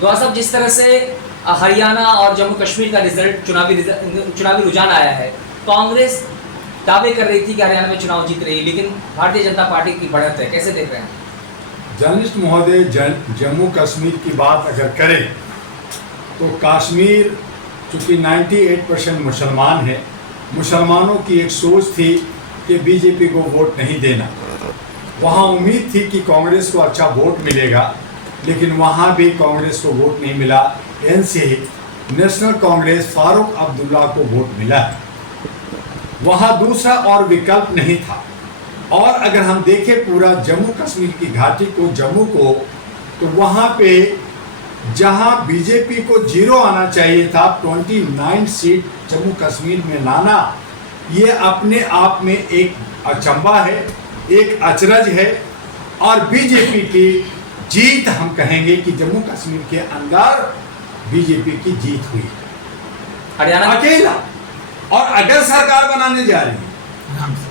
दुआ साहब, जिस तरह से हरियाणा और जम्मू कश्मीर का रिजल्ट चुनावी रुझान आया है, कांग्रेस दावे कर रही थी कि हरियाणा में चुनाव जीत रही है, लेकिन भारतीय जनता पार्टी की बढ़त है, कैसे देख रहे हैं? जर्नलिस्ट महोदय, जम्मू कश्मीर की बात अगर करें तो कश्मीर चूँकि 98% मुसलमान है, मुसलमानों की एक सोच थी कि बीजेपी को वोट नहीं देना। वहाँ उम्मीद थी कि कांग्रेस को अच्छा वोट मिलेगा, लेकिन वहाँ भी कांग्रेस को वोट नहीं मिला। एनसी नेशनल कांग्रेस फारूक अब्दुल्ला को वोट मिला। वहाँ दूसरा और विकल्प नहीं था। और अगर हम देखें पूरा जम्मू कश्मीर की घाटी को, जम्मू को, तो वहाँ पे जहाँ बीजेपी को 0 आना चाहिए था, 29 सीट जम्मू कश्मीर में लाना, ये अपने आप में एक अचंबा है, एक अचरज है। और बीजेपी की जीत, हम कहेंगे कि जम्मू कश्मीर के अंदर बीजेपी की जीत हुई, हरियाणा अकेला। और अगर सरकार बनाने जा रही है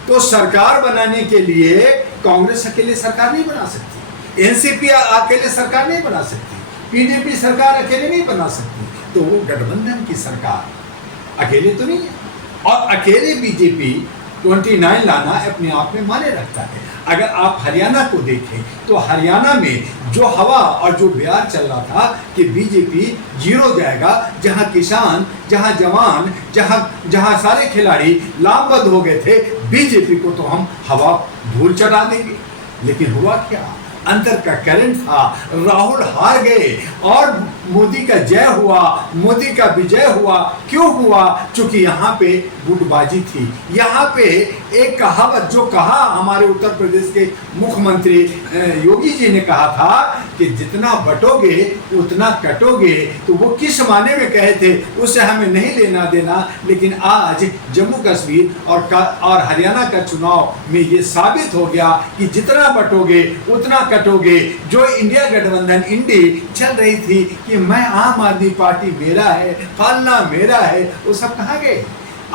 तो सरकार बनाने के लिए कांग्रेस अकेले सरकार नहीं बना सकती, एनसीपी अकेले सरकार नहीं बना सकती, पीडीपी सरकार अकेले नहीं बना सकती, तो वो गठबंधन की सरकार अकेले तो नहीं है। और अकेले बीजेपी 29 लाना अपने आप में माने रखता है। अगर आप हरियाणा को देखें तो हरियाणा में जो हवा और जो बयार चल रहा था कि बीजेपी 0 जाएगा, जहां किसान, जहां जवान, जहां सारे खिलाड़ी लामबंद हो गए थे, बीजेपी को तो हम हवा धूल चढ़ा देंगे। लेकिन हुआ क्या? अंतर का करंट था, राहुल हार गए और मोदी का जय हुआ, मोदी का विजय हुआ। क्यों हुआ? क्योंकि यहाँ पे गुटबाजी थी। यहाँ पे एक कहावत जो कहा हमारे उत्तर प्रदेश के मुख्यमंत्री योगी जी ने कहा था कि जितना बटोगे उतना कटोगे। तो वो किस माने में कहे थे उससे हमें नहीं लेना देना, लेकिन आज जम्मू कश्मीर और हरियाणा का चुनाव में ये साबित हो गया कि जितना बटोगे उतना कटोगे। जो इंडिया गठबंधन इंडी चल रही थी कि मैं आम आदमी पार्टी मेरा है, पालना मेरा है, वो सब कहाँ गए?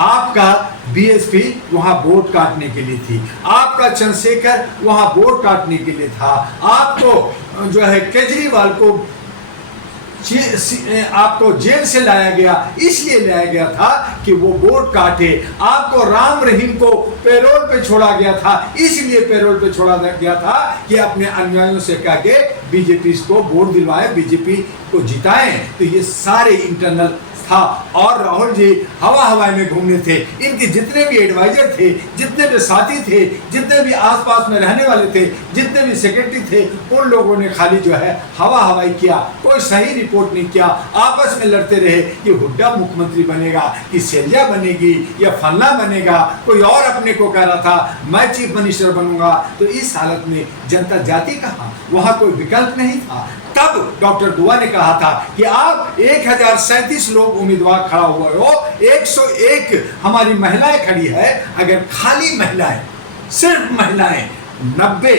आपका बीएसपी वहां वोट काटने के लिए थी, आपका चंद्रशेखर वहां वोट काटने के लिए था, आपको जो है केजरीवाल को आपको जेल से लाया गया, इसलिए लाया गया था कि वो वोट काटे। आपको राम रहीम को पैरोल पे छोड़ा गया था, इसलिए पैरोल पे छोड़ा गया था कि अपने अनुयायियों से कह के बीजेपी को वोट दिलवाए, बीजेपी को जिताएं। तो ये सारे इंटरनल था। और राहुल जी हवा में घूमने थे। इनके जितने भी एडवाइजर थे, जितने भी साथी थे, जितने भी आसपास में रहने वाले थे, जितने भी सेक्रेटरी थे, उन लोगों ने खाली जो है हवाई किया, कोई सही रिपोर्ट नहीं किया। आपस में लड़ते रहे कि हुड्डा मुख्यमंत्री बनेगा, कि सेलिया बनेगी या फलना बनेगा। कोई और अपने को कह रहा था मैं चीफ मिनिस्टर बनूंगा। तो इस हालत में जनता जाती कहाँ? वहां कोई विकल्प नहीं था। तब डॉक्टर दुआ ने कहा था कि आप 1037 लोग उम्मीदवार खड़ा हुए हो, 101 हमारी महिलाएं खड़ी है। अगर खाली महिलाएं, सिर्फ महिलाएं 90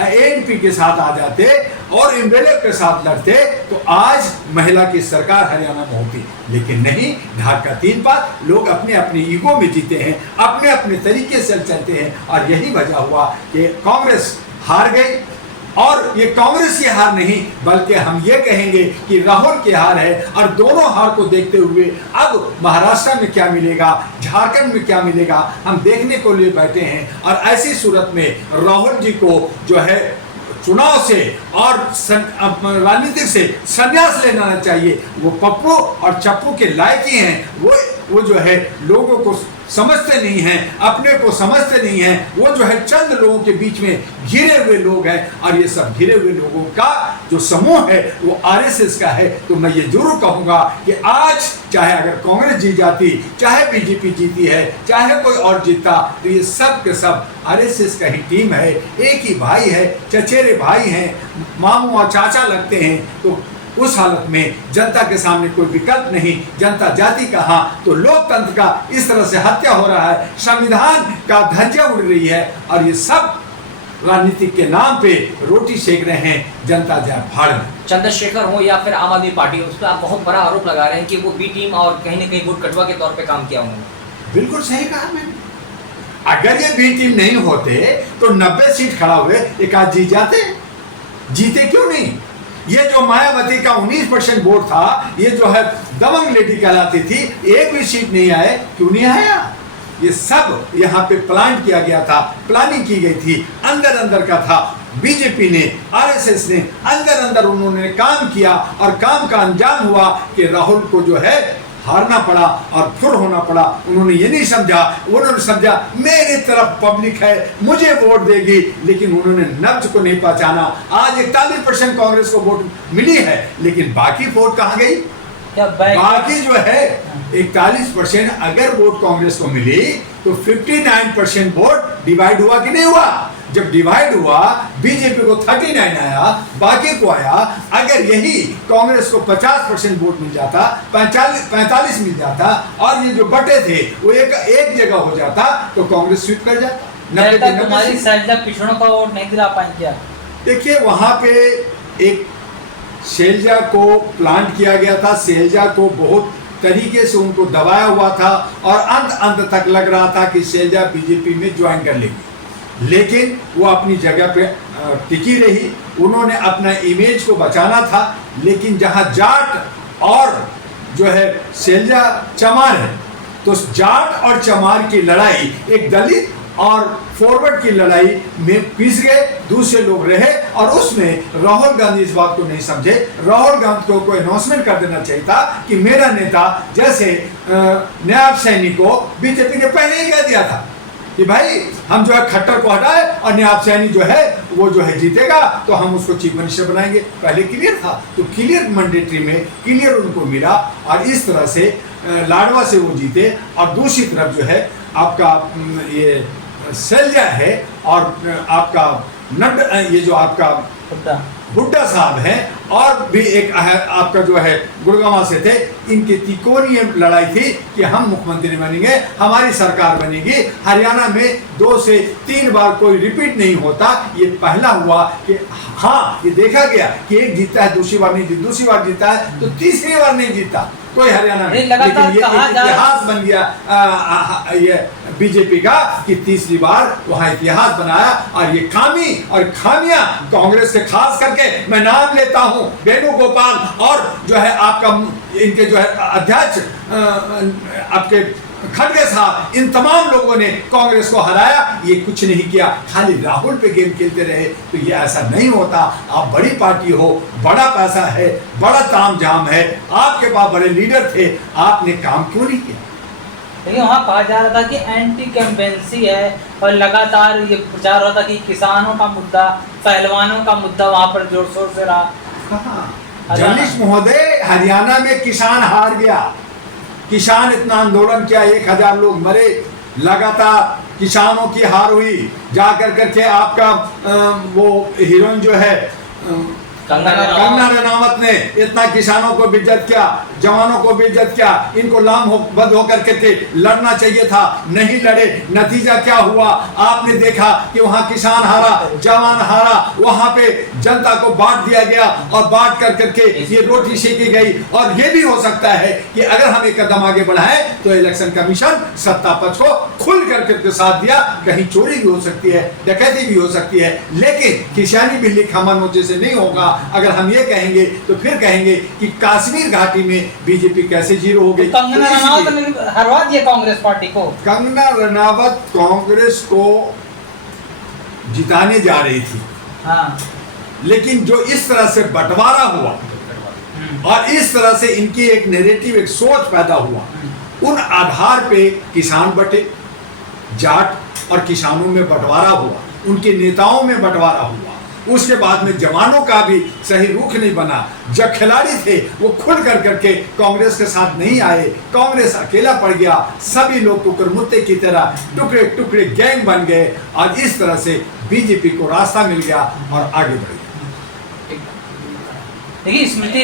एएनपी के साथ आ जाते और एमएलए के साथ लड़ते तो आज महिला की सरकार हरियाणा में होती। लेकिन नहीं, ढाक का 3 बात, लोग अपने अपने ईगो में जीते हैं, अपने अपने तरीके से चलते हैं। और यही वजह हुआ कि कांग्रेस हार गई। और ये कांग्रेस की हार नहीं, बल्कि हम ये कहेंगे कि राहुल की हार है। और दोनों हार को देखते हुए अब महाराष्ट्र में क्या मिलेगा, झारखंड में क्या मिलेगा, हम देखने को लिए बैठे हैं। और ऐसी सूरत में राहुल जी को जो है चुनाव से और राजनीतिक से संन्यास लेना चाहिए। वो पप्पू और चप्पू के लायक ही हैं। वो जो है लोगों को समझते नहीं हैं, अपने को समझते नहीं हैं। वो जो है चंद लोगों के बीच में घिरे हुए लोग हैं। और ये सब घिरे हुए लोगों का जो समूह है वो आरएसएस का है। तो मैं ये जरूर कहूँगा कि आज चाहे अगर कांग्रेस जीत जाती, चाहे बीजेपी जीती है, चाहे कोई और जीतता, तो ये सब के सब आरएसएस का ही टीम है। एक ही भाई है, चचेरे भाई हैं, मामू और चाचा लगते हैं। तो उस हालत में जनता के सामने कोई विकल्प नहीं। जनता जाति कहाँ? तो लोकतंत्र का इस तरह से हत्या हो रहा है, संविधान का धज्जियां उड़ रही है। और ये सब राजनीति के नाम पे रोटी सेक रहे हैं। जनता जाए भाड़ में। चंद्रशेखर हो या फिर आम आदमी पार्टी, उस पर आप बहुत बड़ा आरोप लगा रहे हैं कि वो बी टीम और कहीं न कहीं वोट कटवा के तौर पर काम किया उन्होंने। बिल्कुल सही कहा मैंने। अगर ये बी टीम नहीं होते तो 90 सीट खड़ा हुए एक आज जीत जाते। जीते क्यों नहीं? ये जो मायावती का 19% वोट था, ये जो है दबंग लेडी कहलाती थी, एक भी सीट नहीं आए। क्यों नहीं आया? ये सब यहाँ पे प्लान किया गया था, प्लानिंग की गई थी, अंदर अंदर का था। बीजेपी ने, आरएसएस ने अंदर अंदर उन्होंने काम किया और काम का अंजाम हुआ कि राहुल को जो है हारना पड़ा और फुर होना पड़ा। उन्होंने ये नहीं समझा, उन्होंने समझा मेरी तरफ पब्लिक है, मुझे वोट देगी, लेकिन उन्होंने नब्ज को नहीं पहचाना। आज 41% कांग्रेस को वोट मिली है, लेकिन बाकी वोट कहाँ गई? बाकी जो है 41% अगर वोट कांग्रेस को मिली तो 59% वोट डिवाइड हुआ कि नहीं हुआ? जब डिवाइड हुआ, बीजेपी को 39 आया, बाकी को आया। अगर यही कांग्रेस को 50% वोट मिल जाता, 45 मिल जाता और ये जो बटे थे वो एक जगह हो जाता तो कांग्रेस स्वीप कर जाता। तुम्हारी सैलजा पिछड़ों का वोट नहीं दिला पाएंगे? देखिए वहां पे एक शैलजा को प्लांट किया गया था, शैलजा को बहुत तरीके से उनको दबाया हुआ था और अंत तक लग रहा था कि शैलजा बीजेपी में ज्वाइन कर लेगी, लेकिन वो अपनी जगह पे टिकी रही। उन्होंने अपना इमेज को बचाना था, लेकिन जहां जाट और जो है शैलजा चमार है, तो जाट और चमार की लड़ाई एक दलित और फॉरवर्ड की लड़ाई में पिस गए, दूसरे लोग रहे और उसमें राहुल गांधी इस बात को नहीं समझे। राहुल गांधी को अनाउंसमेंट कर देना चाहिए था कि मेरा नेता, जैसे नायब सैनी को बीजेपी ने पहले ही कह दिया था कि भाई हम जो है खट्टर को हटाए और नायब सैनी जो है वो जो है जीतेगा तो हम उसको चीफ मिनिस्टर बनाएंगे। पहले क्लियर था, तो क्लियर मैंडेटरी में क्लियर उनको मिला और इस तरह से लाडवा से वो जीते। और दूसरी तरफ जो है आपका ये शैलजा है और आपका ये जो आपका हुड्डा साहब है और भी एक आपका जो है गुड़गांव से थे, इनकी तिकोनी लड़ाई थी कि हम मुख्यमंत्री बनेंगे, हमारी सरकार बनेगी। हरियाणा में 2 से 3 बार कोई रिपीट नहीं होता, ये पहला हुआ कि हाँ ये देखा गया कि एक जीता है, दूसरी बार नहीं जीता, दूसरी बार जीता है तो तीसरी बार नहीं जीता कोई हरियाणा में। लेकिन ये इतिहास बन गया ये बीजेपी का कि तीसरी बार वहां इतिहास बनाया। और ये खामियां कांग्रेस के, खास करके मैं नाम लेता हूं वेणुगोपाल और जो है आपका इनके जो है अध्यक्ष आपके खड़गे साहब, इन तमाम लोगों ने कांग्रेस को हराया। ये कुछ नहीं किया, खाली राहुल पे गेम खेलते रहे। तो ये ऐसा नहीं होता। आप बड़ी पार्टी हो, बड़ा पैसा है, बड़ा तामझाम है, आपके पास बड़े लीडर थे, आपने काम क्यों नहीं किया? लेकिन वहाँ कहा जा रहा था कि एंटी कैंपेंसी है और लगातार ये प्रचार हो रहा था कि किसानों का मुद्दा, पहलवानों का मुद्दा वहाँ पर जोर शोर से रहा। जर्नलिस्ट महोदय, हरियाणा में किसान हार गया। किसान इतना आंदोलन किया, 1000 लोग मरे, लगातार किसानों की हार हुई। जाकर करके आपका वो हीरोइन जो है कंगना रनावत ने इतना किसानों को बेइज्जत किया, जवानों को बेइज्जत किया। इनको बद होकर के लड़ना चाहिए था, नहीं लड़े। नतीजा क्या हुआ आपने देखा कि वहां किसान हारा, जवान हारा, वहां पे जनता को बांट दिया गया और बांट कर करके ये रोटी सेकी गई। और ये भी हो सकता है कि अगर हम एक कदम आगे बढ़ाए तो इलेक्शन कमीशन सत्ता पक्ष को खुल करके साथ दिया। कहीं चोरी भी हो सकती है, डकैती भी हो सकती है, लेकिन किसानी बिल्ली खमन नोचे से नहीं होगा। अगर हम ये कहेंगे तो फिर कहेंगे कि कश्मीर घाटी में बीजेपी कैसे जीरो हो गई। कंगना रनावत ने हरवा दिया कांग्रेस पार्टी को। कंगना रनावत कांग्रेस को जिताने जा रही थी, हाँ। लेकिन जो इस तरह से बंटवारा हुआ और इस तरह से इनकी एक नैरेटिव, एक सोच पैदा हुआ, उन आधार पे किसान बटे, जाट और किसानों में बंटवारा हुआ, उनके नेताओं में बंटवारा हुआ। उसके बाद में जवानों का भी सही रुख नहीं बना। जब खिलाड़ी थे वो खुल कर करके कांग्रेस के साथ नहीं आए, कांग्रेस अकेला पड़ गया। सभी लोग कुकरमुत्ते की तरह टुकड़े टुकड़े गैंग बन गए और इस तरह से बीजेपी को रास्ता मिल गया और आगे बढ़ गया। देखिए स्मृति